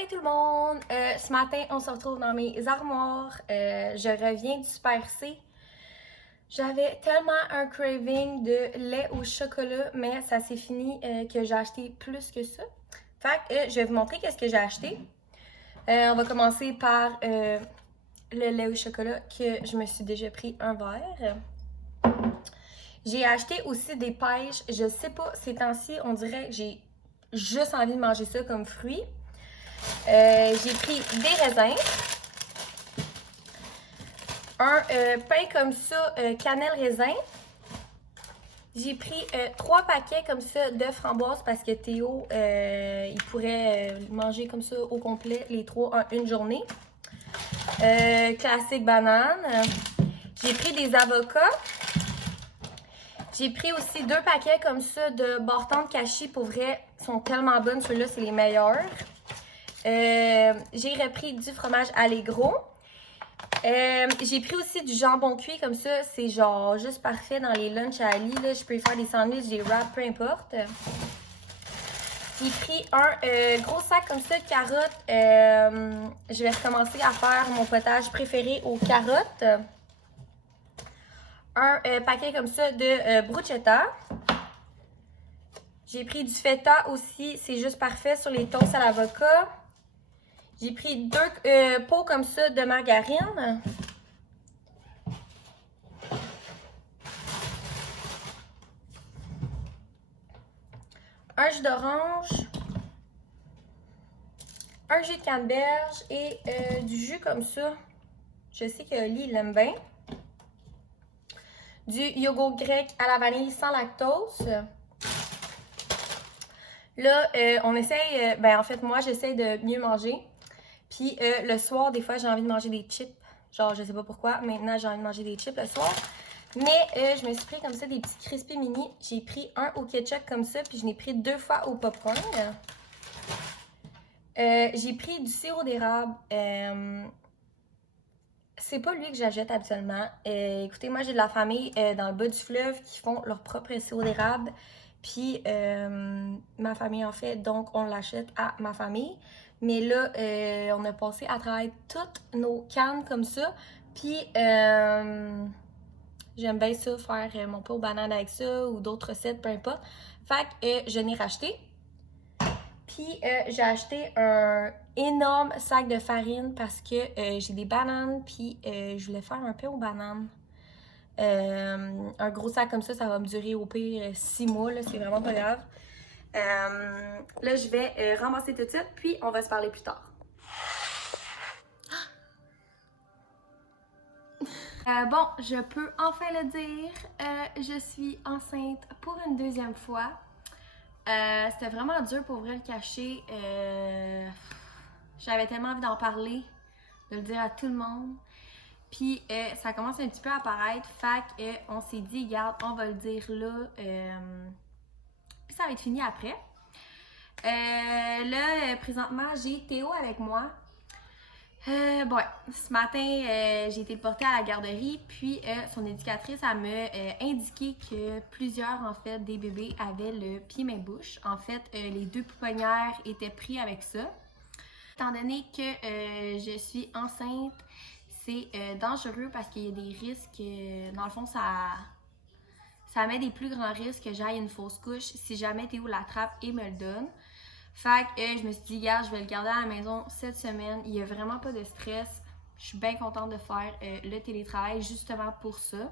matin tout le monde! Ce matin, on se retrouve dans mes armoires. Je reviens du Super C. J'avais tellement un craving de lait au chocolat, mais ça s'est fini que j'ai acheté plus que ça. Fait que je vais vous montrer qu'est-ce que j'ai acheté. On va commencer par le lait au chocolat que je me suis déjà pris un verre. J'ai acheté aussi des pêches. Je sais pas, ces temps-ci, on dirait que j'ai juste envie de manger ça comme fruit. J'ai pris des raisins, un pain comme ça, cannelle raisin. J'ai pris 3 paquets comme ça de framboises parce que Théo, il pourrait manger comme ça au complet les 3 en une journée. Classique banane. J'ai pris des avocats. J'ai pris aussi 2 paquets comme ça de Barton Kashi. Pour vrai, ils sont tellement bonnes. Ceux-là, c'est les meilleurs. J'ai repris du fromage Allegro. J'ai pris aussi du jambon cuit comme ça. C'est genre juste parfait dans les lunchs à Ali. Là. Je peux y faire des sandwichs, des wraps, peu importe. J'ai pris un gros sac comme ça de carottes. Je vais recommencer à faire mon potage préféré aux carottes. Un paquet comme ça de bruschetta. J'ai pris du feta aussi. C'est juste parfait sur les toasts à l'avocat. J'ai pris 2 pots comme ça de margarine. Un jus d'orange. Un jus de canneberge et du jus comme ça. Je sais que Oli, il l'aime bien. Du yogourt grec à la vanille sans lactose. Là, on essaye, en fait, moi, j'essaye de mieux manger. Puis le soir, des fois, j'ai envie de manger des chips. Genre, je sais pas pourquoi. Maintenant, j'ai envie de manger des chips le soir. Mais je me suis pris comme ça des petits crispy mini. J'ai pris un au ketchup comme ça, puis je l'ai pris 2 fois au popcorn. J'ai pris du sirop d'érable. C'est pas lui que j'achète habituellement. Écoutez, moi, j'ai de la famille dans le bas du fleuve qui font leur propre sirop d'érable. Puis ma famille en fait, donc on l'achète à ma famille. Mais là, on a passé à travers toutes nos cannes comme ça. Puis j'aime bien ça, faire mon pain aux bananes avec ça ou d'autres recettes, peu importe. Fait que je n'ai racheté. Puis j'ai acheté un énorme sac de farine parce que j'ai des bananes. Puis je voulais faire un pain aux bananes. Un gros sac comme ça va me durer au pire 6 mois, là, c'est vraiment pas grave. Là, je vais ramasser tout de suite, puis on va se parler plus tard. Bon, je peux enfin le dire, je suis enceinte pour une 2e fois. C'était vraiment dur pour vrai le cacher. J'avais tellement envie d'en parler, de le dire à tout le monde. Puis ça commence un petit peu à apparaître, fait qu'on s'est dit, regarde, on va le dire là, puis ça va être fini après. Là, présentement, j'ai Théo avec moi. Bon, ce matin, j'ai été portée à la garderie, puis son éducatrice, elle m'a indiqué que plusieurs, en fait, des bébés avaient le pied-main-bouche. En fait, les 2 pouponnières étaient pris avec ça. Étant donné que je suis enceinte, c'est dangereux parce qu'il y a des risques, dans le fond, ça met des plus grands risques que j'aille une fausse couche si jamais Théo l'attrape et me le donne. Fait que je me suis dit, regarde, je vais le garder à la maison cette semaine. Il n'y a vraiment pas de stress. Je suis bien contente de faire le télétravail justement pour ça.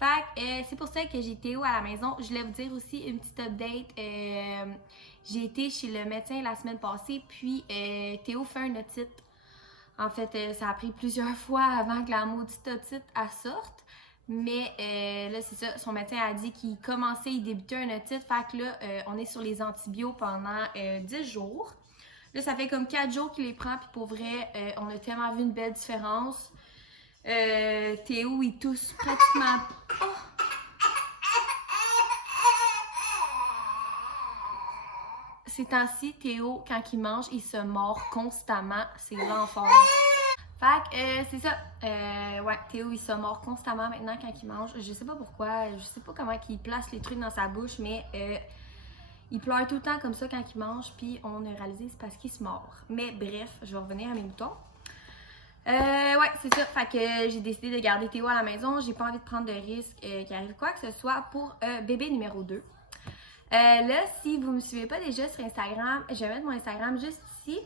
Fait que c'est pour ça que j'ai Théo à la maison. Je voulais vous dire aussi une petite update. J'ai été chez le médecin la semaine passée, puis Théo fait un otite. En fait, ça a pris plusieurs fois avant que la maudite otite sorte. Mais là, c'est ça, son médecin a dit qu'il commençait, il débutait un otite. Fait que là, on est sur les antibiotiques pendant 10 jours. Là, ça fait comme 4 jours qu'il les prend. Puis pour vrai, on a tellement vu une belle différence. Théo, il tousse pratiquement... Oh! Ces temps-ci, Théo, quand il mange, il se mord constamment. C'est l'enfer. Fait que c'est ça. Ouais, Théo, il se mord constamment maintenant quand il mange. Je sais pas pourquoi. Je sais pas comment il place les trucs dans sa bouche, mais Il pleure tout le temps comme ça quand il mange, puis on a réalisé c'est parce qu'il se mord. Mais bref, je vais revenir à mes moutons. Ouais, c'est ça. Fait que j'ai décidé de garder Théo à la maison. J'ai pas envie de prendre de risque qu'il arrive quoi que ce soit pour bébé numéro 2. Là, si vous me suivez pas déjà sur Instagram, je vais mettre mon Instagram juste ici.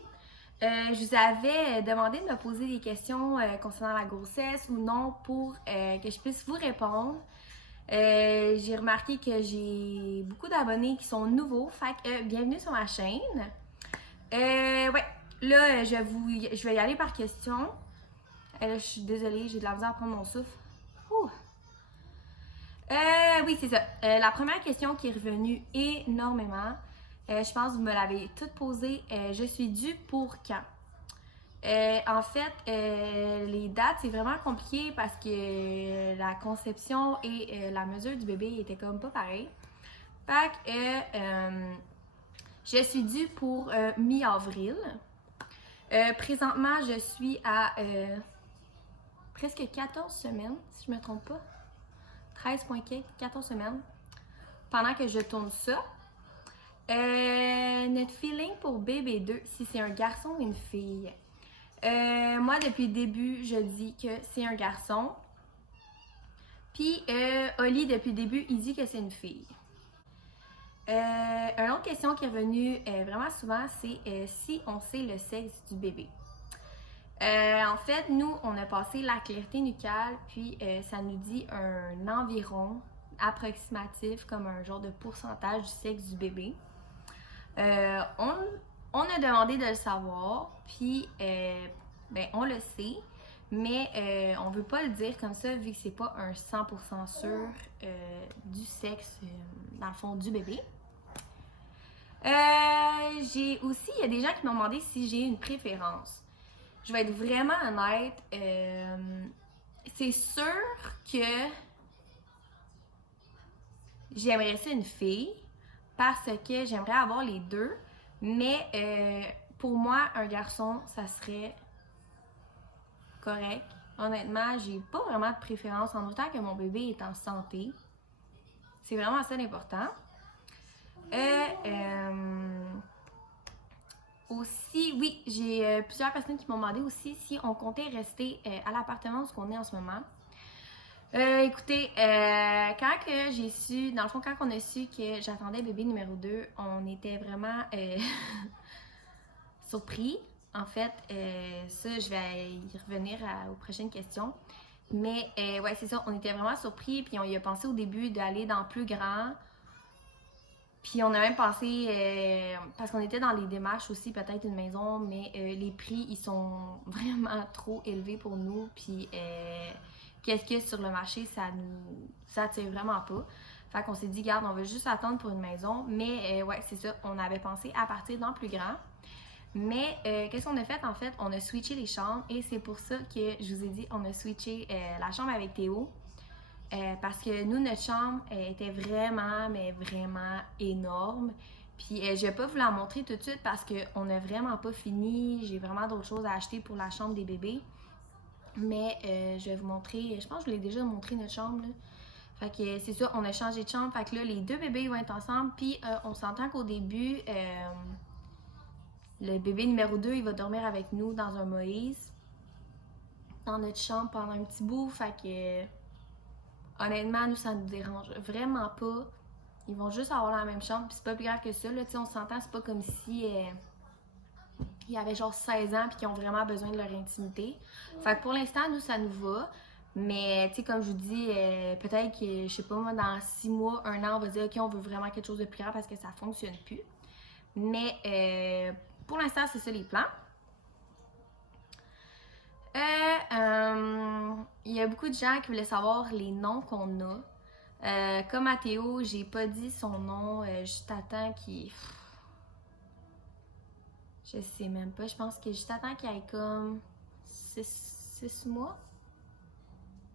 Je vous avais demandé de me poser des questions concernant la grossesse ou non pour que je puisse vous répondre. J'ai remarqué que j'ai beaucoup d'abonnés qui sont nouveaux, fait que bienvenue sur ma chaîne. Ouais, là, je vais y aller par question. Là, je suis désolée, j'ai de la misère à prendre mon souffle. Ouh. Oui, c'est ça. La première question qui est revenue énormément, je pense que vous me l'avez toute posée. Je suis due pour quand? En fait, les dates, c'est vraiment compliqué parce que la conception et la mesure du bébé étaient comme pas pareilles. Fait que je suis due pour mi-avril. Présentement, je suis à presque 14 semaines, si je me trompe pas. 13,4, 14 semaines. Pendant que je tourne ça. Notre feeling pour bébé 2, si c'est un garçon ou une fille. Moi, depuis le début, je dis que c'est un garçon. Puis, Oli, depuis le début, il dit que c'est une fille. Une autre question qui est revenue vraiment souvent, c'est si on sait le sexe du bébé. En fait, nous, on a passé la clarté nucale, puis ça nous dit un environ approximatif, comme un genre de pourcentage du sexe du bébé. On a demandé de le savoir, puis ben, on le sait, mais on veut pas le dire comme ça, vu que c'est pas un 100% sûr du sexe, dans le fond, du bébé. J'ai aussi, il y a des gens qui m'ont demandé si j'ai une préférence. Je vais être vraiment honnête. C'est sûr que j'aimerais ça une fille parce que j'aimerais avoir les deux. Mais pour moi, un garçon, ça serait correct. Honnêtement, j'ai pas vraiment de préférence en autant que mon bébé est en santé. C'est vraiment ça l'important. Aussi, oui, j'ai plusieurs personnes qui m'ont demandé aussi si on comptait rester à l'appartement où on est en ce moment. Écoutez, quand que j'ai su, dans le fond, quand on a su que j'attendais bébé numéro 2, on était vraiment surpris. En fait, ça, je vais y revenir aux prochaines questions. Mais ouais, c'est ça, on était vraiment surpris, puis on y a pensé au début d'aller dans plus grand. Puis on a même pensé, parce qu'on était dans les démarches aussi, peut-être une maison, mais les prix, ils sont vraiment trop élevés pour nous. Puis qu'est-ce que sur le marché, ça attire vraiment pas. Fait qu'on s'est dit, garde, on va juste attendre pour une maison. Mais ouais, c'est ça, on avait pensé à partir dans plus grand. Mais qu'est-ce qu'on a fait? En fait, on a switché les chambres et c'est pour ça que je vous ai dit, on a switché la chambre avec Théo. Parce que nous, notre chambre était vraiment, mais vraiment énorme. Puis je vais pas vous la montrer tout de suite parce qu'on n'a vraiment pas fini. J'ai vraiment d'autres choses à acheter pour la chambre des bébés. Mais je vais vous montrer, je pense que je vous l'ai déjà montré notre chambre. Là. Fait que c'est ça, on a changé de chambre. Fait que là, les deux bébés ils vont être ensemble. Puis on s'entend qu'au début, le bébé numéro 2, il va dormir avec nous dans un Moïse. Dans notre chambre pendant un petit bout. Fait que... honnêtement, nous, ça nous dérange vraiment pas. Ils vont juste avoir la même chambre, puis c'est pas plus grave que ça. Là, on s'entend, c'est pas comme si ils avaient genre 16 ans puis qu'ils ont vraiment besoin de leur intimité. Fait que pour l'instant, nous, ça nous va. Mais, tu sais, comme je vous dis, peut-être que, je sais pas, moi, dans 6 mois, 1 an, on va dire, OK, on veut vraiment quelque chose de plus grand parce que ça fonctionne plus. Mais, pour l'instant, c'est ça les plans. Il y a beaucoup de gens qui voulaient savoir les noms qu'on a. Comme à Théo, j'ai pas dit son nom, juste attends qu'il... Je sais même pas, je pense que juste attends qu'il ait comme 6 mois.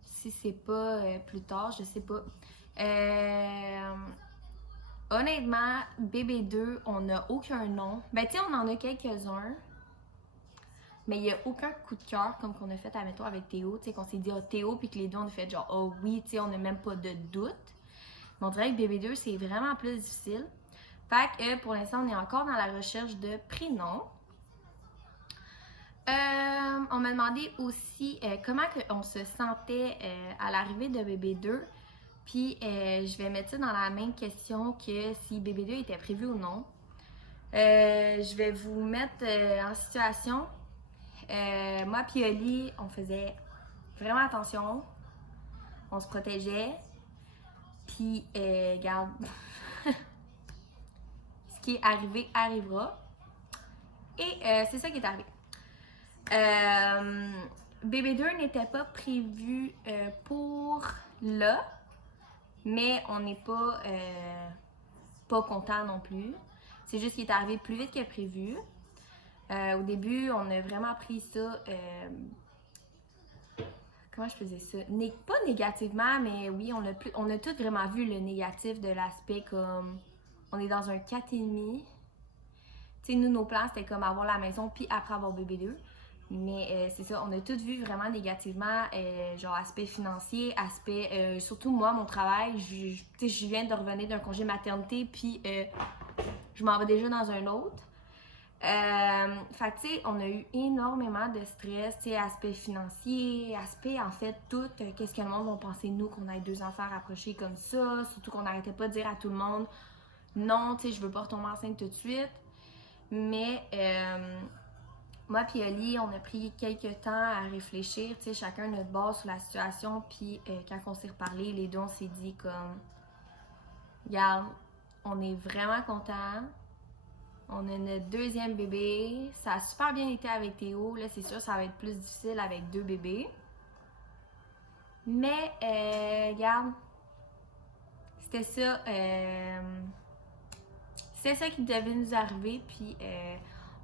Si c'est pas plus tard, je sais pas. Honnêtement, bébé 2, on n'a aucun nom. Ben tu sais, on en a quelques-uns. Mais il n'y a aucun coup de cœur comme qu'on a fait, admettons, avec Théo. Tu sais, qu'on s'est dit, oh, Théo, puis que les deux, on a fait genre, oh oui, tu sais, on n'a même pas de doute. Mais on dirait que bébé 2, c'est vraiment plus difficile. Fait que pour l'instant, on est encore dans la recherche de prénom. On m'a demandé aussi comment on se sentait à l'arrivée de bébé 2. Puis je vais mettre ça dans la même question que si bébé 2 était prévu ou non. Je vais vous mettre en situation. Moi puis Oli, on faisait vraiment attention. On se protégeait. Puis, regarde, ce qui est arrivé arrivera. Et c'est ça qui est arrivé. Bébé 2 n'était pas prévu pour là, mais on n'est pas content non plus. C'est juste qu'il est arrivé plus vite que prévu. Au début, on a vraiment pris ça. Comment je faisais ça? Pas négativement, mais oui, on a tout vraiment vu le négatif de l'aspect comme on est dans un 4,5. Tu sais, nous, nos plans, c'était comme avoir la maison puis après avoir bébé 2. Mais c'est ça, on a tout vu vraiment négativement, genre aspect financier, aspect, surtout moi, mon travail, je viens de revenir d'un congé maternité, puis je m'en vais déjà dans un autre. Fait que tu sais, on a eu énormément de stress, tu sais, aspect financier, aspect en fait tout, qu'est-ce que le monde va penser de nous qu'on ait 2 enfants rapprochés comme ça, surtout qu'on n'arrêtait pas de dire à tout le monde, non, tu sais, je veux pas retomber enceinte tout de suite. Mais moi puis Oli, on a pris quelques temps à réfléchir, tu sais, chacun notre bord sur la situation, puis quand on s'est reparlé, les deux, on s'est dit comme, regarde, on est vraiment contents, on a notre 2e bébé, ça a super bien été avec Théo, là c'est sûr ça va être plus difficile avec 2 bébés, mais regarde, c'était ça, c'est ça qui devait nous arriver, puis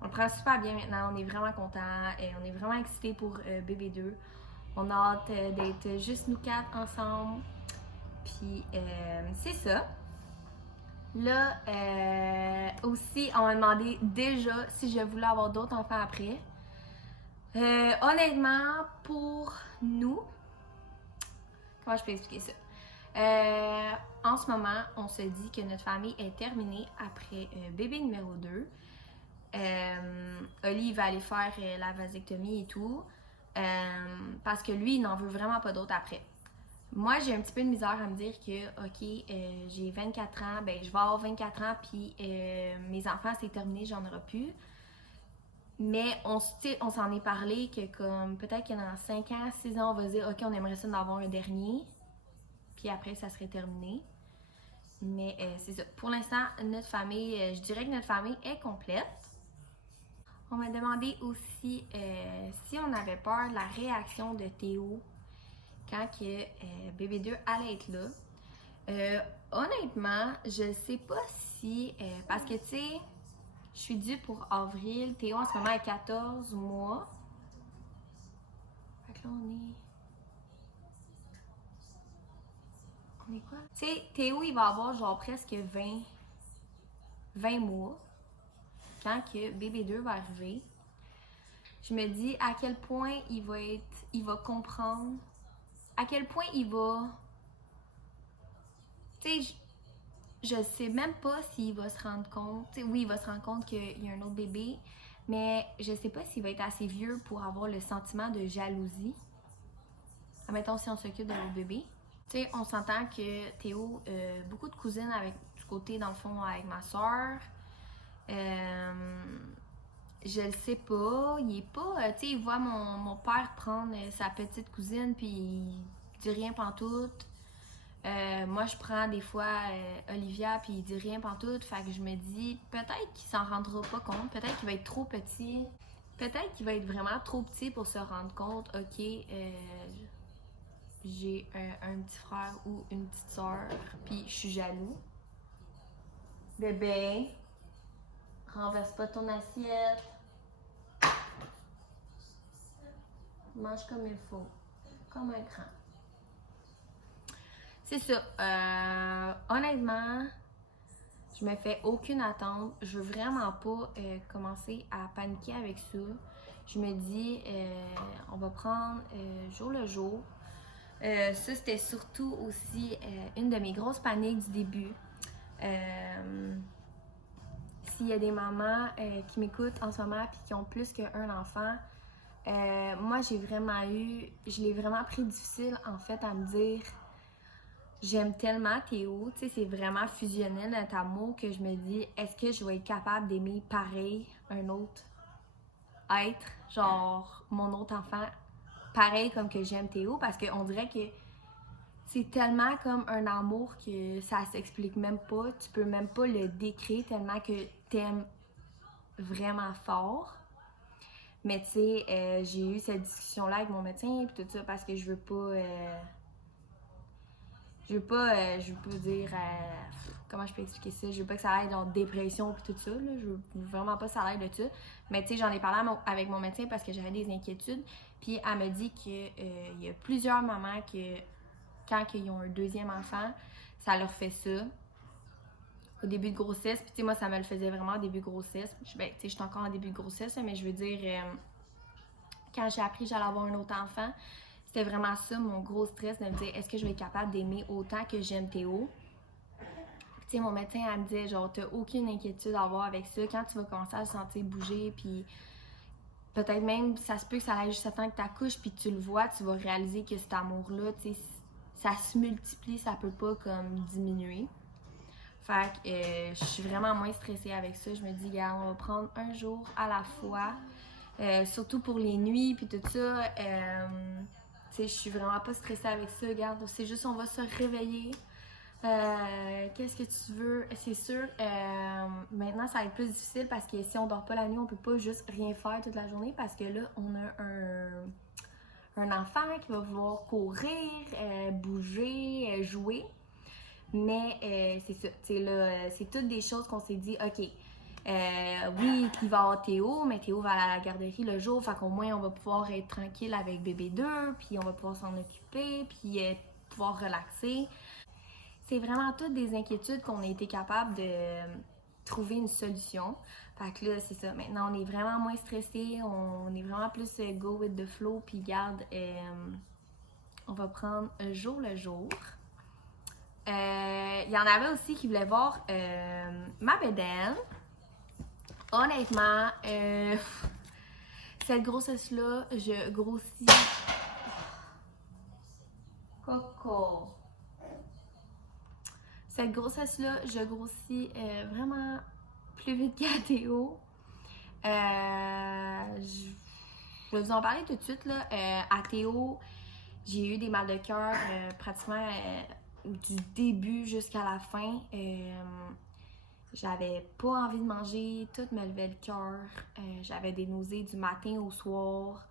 on le prend super bien maintenant, on est vraiment contents, on est vraiment excités pour bébé 2. On a hâte d'être juste nous 4 ensemble, puis c'est ça. Là, aussi, on m'a demandé déjà si je voulais avoir d'autres enfants après. Honnêtement, pour nous, comment je peux expliquer ça? En ce moment, on se dit que notre famille est terminée après bébé numéro 2. Oli va aller faire la vasectomie et tout, parce que lui, il n'en veut vraiment pas d'autres après. Moi, j'ai un petit peu de misère à me dire que, ok, j'ai 24 ans, ben je vais avoir 24 ans, puis mes enfants, c'est terminé, j'en aurai plus. Mais on s'en est parlé que comme peut-être que dans 5 ans, 6 ans, on va dire, ok, on aimerait ça d'en avoir un dernier, puis après, ça serait terminé. Mais c'est ça. Pour l'instant, notre famille, je dirais que notre famille est complète. On m'a demandé aussi si on avait peur de la réaction de Théo quand que bébé 2 allait être là. Honnêtement, je sais pas si... parce que, tu sais, je suis due pour avril. Théo, en ce moment, a 14 mois. Fait que là, On est quoi? Tu sais, Théo, il va avoir genre presque 20 mois quand que bébé 2 va arriver. Je me dis à quel point il va comprendre, à quel point il va... Tu sais, je sais même pas s'il va se rendre compte. T'sais, oui, il va se rendre compte qu'il y a un autre bébé, mais je sais pas s'il va être assez vieux pour avoir le sentiment de jalousie. Admettons si on s'occupe de notre bébé. Tu sais, on s'entend que Théo, beaucoup de cousines du côté, dans le fond, avec ma soeur. Je le sais pas. Il est pas. Tu sais, il voit mon père prendre sa petite cousine, puis il dit rien pantoute. Moi, je prends des fois Olivia, puis il dit rien pantoute. Fait que je me dis, peut-être qu'il s'en rendra pas compte. Peut-être qu'il va être trop petit. Peut-être qu'il va être vraiment trop petit pour se rendre compte, ok, j'ai un petit frère ou une petite soeur, puis je suis jaloux. Bébé, renverse pas ton assiette. Mange comme il faut. Comme un grand. C'est ça. Honnêtement, je me fais aucune attente. Je veux vraiment pas commencer à paniquer avec ça. Je me dis, on va prendre jour le jour. Ça, c'était surtout aussi une de mes grosses paniques du début. s'il y a des mamans qui m'écoutent en ce moment et qui ont plus qu'un enfant, moi je l'ai vraiment pris difficile en fait à me dire j'aime tellement Théo, tu sais, c'est vraiment fusionnel notre amour que je me dis est-ce que je vais être capable d'aimer pareil un autre être, genre mon autre enfant, pareil comme que j'aime Théo, parce qu'on dirait que c'est tellement comme un amour que ça s'explique même pas, tu peux même pas le décrire tellement que t'aimes vraiment fort. Mais tu sais, j'ai eu cette discussion-là avec mon médecin et tout ça parce que je veux pas dire comment je peux expliquer ça, je veux pas que ça aille dans dépression et tout ça, là. Je veux vraiment pas que ça aille de ça. Mais tu sais, j'en ai parlé avec mon médecin parce que j'avais des inquiétudes. Puis elle me dit qu'il y a plusieurs mamans que quand ils ont un deuxième enfant, ça leur fait ça au début de grossesse. Puis tu sais, moi, ça me le faisait vraiment au début de grossesse. Ben, tu sais, je suis encore en début de grossesse, mais je veux dire, quand j'ai appris que j'allais avoir un autre enfant, c'était vraiment ça mon gros stress, de me dire, est-ce que je vais être capable d'aimer autant que j'aime Théo? Tu sais, mon médecin, elle me disait, genre, t'as aucune inquiétude à avoir avec ça. Quand tu vas commencer à le sentir bouger, puis peut-être même, ça se peut que ça aille juste à temps que t'accouches, puis tu le vois, tu vas réaliser que cet amour-là, tu sais, ça se multiplie, ça peut pas comme diminuer. Fait que je suis vraiment moins stressée avec ça. Je me dis, regarde, on va prendre un jour à la fois. Surtout pour les nuits puis tout ça. Tu sais, je suis vraiment pas stressée avec ça. Regarde, c'est juste on va se réveiller. Qu'est-ce que tu veux? C'est sûr, maintenant ça va être plus difficile parce que si on dort pas la nuit, on peut pas juste rien faire toute la journée parce que là, on a un enfant qui va vouloir courir, bouger, jouer. Mais c'est ça, tu sais, là, c'est toutes des choses qu'on s'est dit, ok, oui, il va avoir Théo, mais Théo va aller à la garderie le jour, fait qu'au moins on va pouvoir être tranquille avec bébé 2, puis on va pouvoir s'en occuper, puis pouvoir relaxer. C'est vraiment toutes des inquiétudes qu'on a été capable de trouver une solution. Fait que là, c'est ça. Maintenant, on est vraiment moins stressé, on est vraiment plus go with the flow, puis garde, on va prendre jour le jour. Il y en avait aussi qui voulaient voir ma bédaine. Honnêtement, cette grossesse-là, je grossis. Coco. Cette grossesse-là, je grossis vraiment plus vite qu'à Théo. Je vais vous en parler tout de suite, là. À Théo, j'ai eu des mal de cœur pratiquement du début jusqu'à la fin. J'avais pas envie de manger, tout me levait le cœur. J'avais des nausées du matin au soir.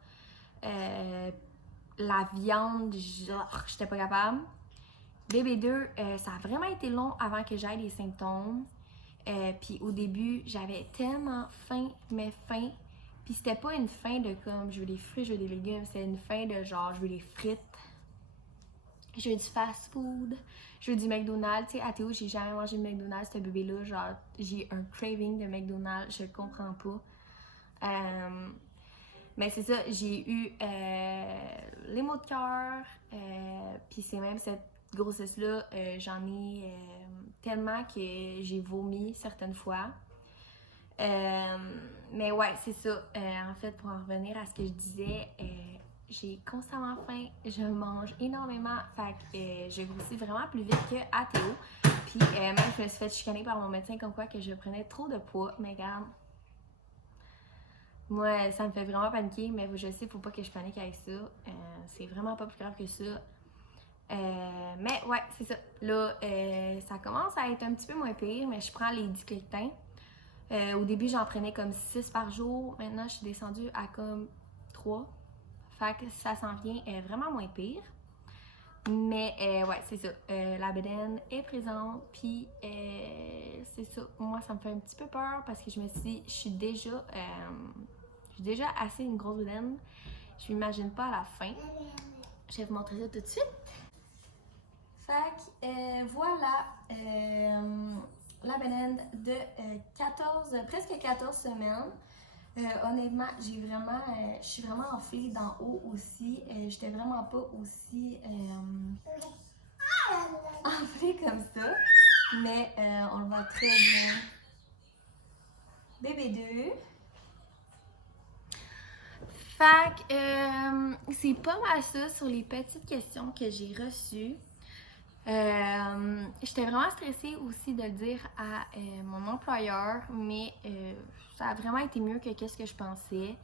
La viande, j'étais pas capable. Bébé 2, ça a vraiment été long avant que j'aille les symptômes. Puis au début, j'avais tellement faim, mais faim. Puis c'était pas une faim de comme je veux des fruits, je veux des légumes. C'était une faim de genre je veux des frites. Je veux du fast food, je veux du McDonald's. Tu sais, à Théo, j'ai jamais mangé de McDonald's, ce bébé-là. Genre, j'ai un craving de McDonald's, je comprends pas. Mais c'est ça, j'ai eu les maux de cœur. Puis c'est même cette grossesse-là, j'en ai tellement que j'ai vomi certaines fois. Mais ouais, c'est ça. En fait, pour en revenir à ce que je disais, j'ai constamment faim, je mange énormément, fait que je grossis vraiment plus vite que à Théo. Puis même je me suis fait chicaner par mon médecin comme quoi que je prenais trop de poids, mais regarde, moi ça me fait vraiment paniquer, mais je sais, faut pas que je panique avec ça, c'est vraiment pas plus grave que ça. Mais ouais, c'est ça. Là, ça commence à être un petit peu moins pire, mais je prends les Diclofenac. Au début, j'en prenais comme 6 par jour. Maintenant, je suis descendue à comme 3. Fait que ça s'en vient vraiment moins pire. Mais ouais, c'est ça. La bédaine est présente. Puis c'est ça. Moi, ça me fait un petit peu peur parce que je me suis dit, je suis déjà assez une grosse bédaine. Je m'imagine pas à la fin. Je vais vous montrer ça tout de suite. Fait que voilà. La bédaine de presque 14 semaines. Honnêtement, je suis vraiment enflée d'en haut aussi. J'étais vraiment pas aussi enflée comme ça. Mais on le voit très bien. bébé 2. Fait que c'est pas mal ça sur les petites questions que j'ai reçues. J'étais vraiment stressée aussi de le dire à mon employeur, mais ça a vraiment été mieux que qu'est-ce que je pensais.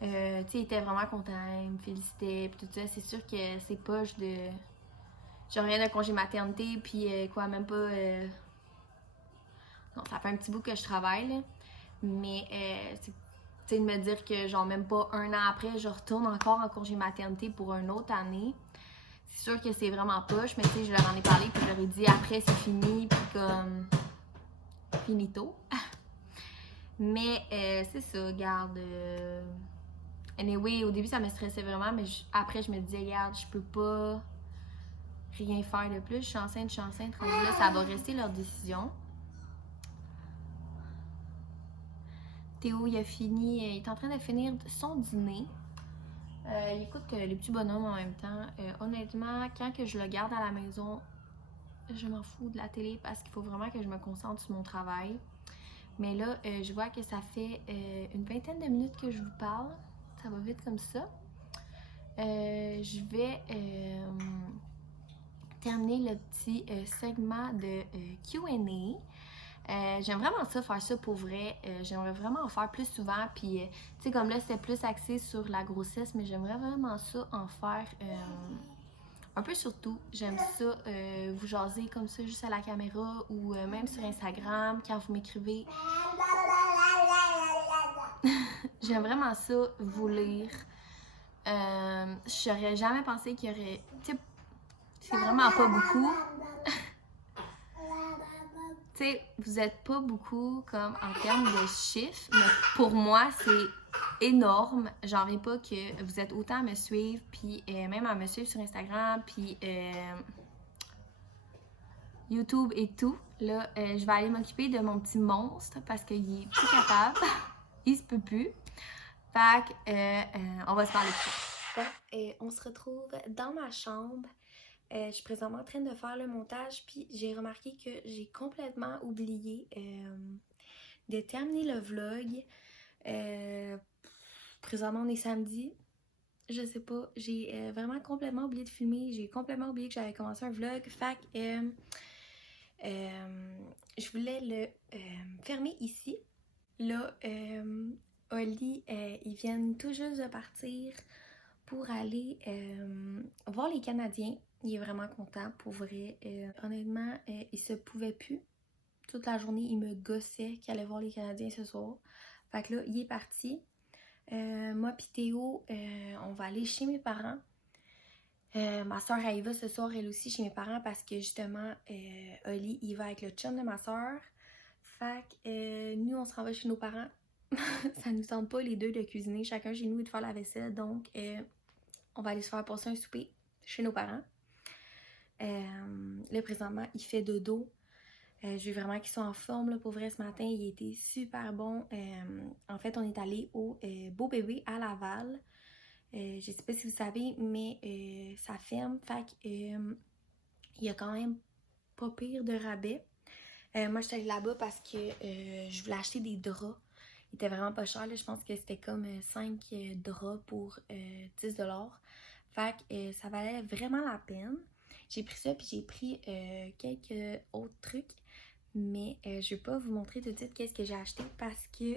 Tu sais, il était vraiment content, il me félicitait, puis tout ça. C'est sûr que c'est poche de. Je reviens de congé maternité, puis quoi, même pas. Non, ça fait un petit bout que je travaille, là. Mais tu sais, de me dire que, genre, même pas un an après, je retourne encore en congé maternité pour une autre année. C'est sûr que c'est vraiment poche, mais tu sais, je leur en ai parlé, puis je leur ai dit après, c'est fini, puis comme. Finito. Mais c'est ça, garde. Anyway, au début, ça me stressait vraiment, mais après, je me disais, regarde, je peux pas rien faire de plus. Je suis enceinte, rendu là, ça va rester leur décision. Théo, il a fini, il est en train de finir son dîner. Il écoute les petits bonhommes en même temps. Honnêtement, quand que je le garde à la maison, je m'en fous de la télé parce qu'il faut vraiment que je me concentre sur mon travail. Mais là, je vois que ça fait une vingtaine de minutes que je vous parle. Ça va vite comme ça. Je vais terminer le petit segment de Q&A. J'aime vraiment ça, faire ça pour vrai. J'aimerais vraiment en faire plus souvent. Puis, tu sais, comme là, c'était plus axé sur la grossesse, mais j'aimerais vraiment ça en faire un peu sur tout. J'aime ça, vous jaser comme ça, juste à la caméra ou même sur Instagram, quand vous m'écrivez. J'aime vraiment ça, vous lire. J'aurais jamais pensé qu'il y aurait. Tu sais, c'est vraiment pas beaucoup. Tu sais, vous êtes pas beaucoup comme en termes de chiffres, mais pour moi, c'est énorme. J'en reviens pas que vous êtes autant à me suivre, puis même à me suivre sur Instagram, puis YouTube et tout. Là, je vais aller m'occuper de mon petit monstre parce qu'il est plus capable. Il se peut plus. Fait que, on va se parler de ça. Bon, on se retrouve dans ma chambre. Je suis présentement en train de faire le montage, puis j'ai remarqué que j'ai complètement oublié de terminer le vlog. Présentement, on est samedi. Je sais pas, j'ai vraiment complètement oublié de filmer. J'ai complètement oublié que j'avais commencé un vlog. Fait que je voulais le fermer ici. Là, Oli, ils viennent tout juste de partir pour aller voir les Canadiens. Il est vraiment content, pour vrai. Honnêtement, il se pouvait plus. Toute la journée, il me gossait qu'il allait voir les Canadiens ce soir. Fait que là, il est parti. Moi pis Théo, on va aller chez mes parents. Ma soeur, elle y va ce soir, elle aussi, chez mes parents parce que justement, Oli, il va avec le chum de ma soeur. Fait que nous, on se renvoie chez nos parents. Ça nous tente pas les deux de cuisiner chacun chez nous et de faire la vaisselle. Donc, on va aller se faire passer un souper chez nos parents. Là, présentement, il fait dodo. Je veux vraiment qu'ils soient en forme. Là, pour vrai, ce matin, il était super bon. En fait, on est allé au Beau Bébé à Laval. Je sais pas si vous savez, mais ça ferme. Fait que, il y a quand même pas pire de rabais. Moi, je suis allée là-bas parce que je voulais acheter des draps. Il était vraiment pas cher. Là. Je pense que c'était comme 5 draps pour 10$. Fait que ça valait vraiment la peine. J'ai pris ça, puis j'ai pris quelques autres trucs. Mais je vais pas vous montrer tout de suite qu'est-ce que j'ai acheté parce que...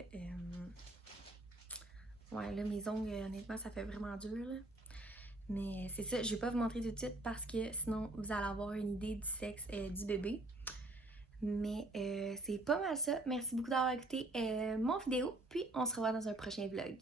ouais, là, mes ongles, honnêtement, ça fait vraiment dur, là. Mais c'est ça, je vais pas vous montrer tout de suite parce que sinon, vous allez avoir une idée du sexe du bébé. Mais c'est pas mal ça. Merci beaucoup d'avoir écouté mon vidéo. Puis on se revoit dans un prochain vlog.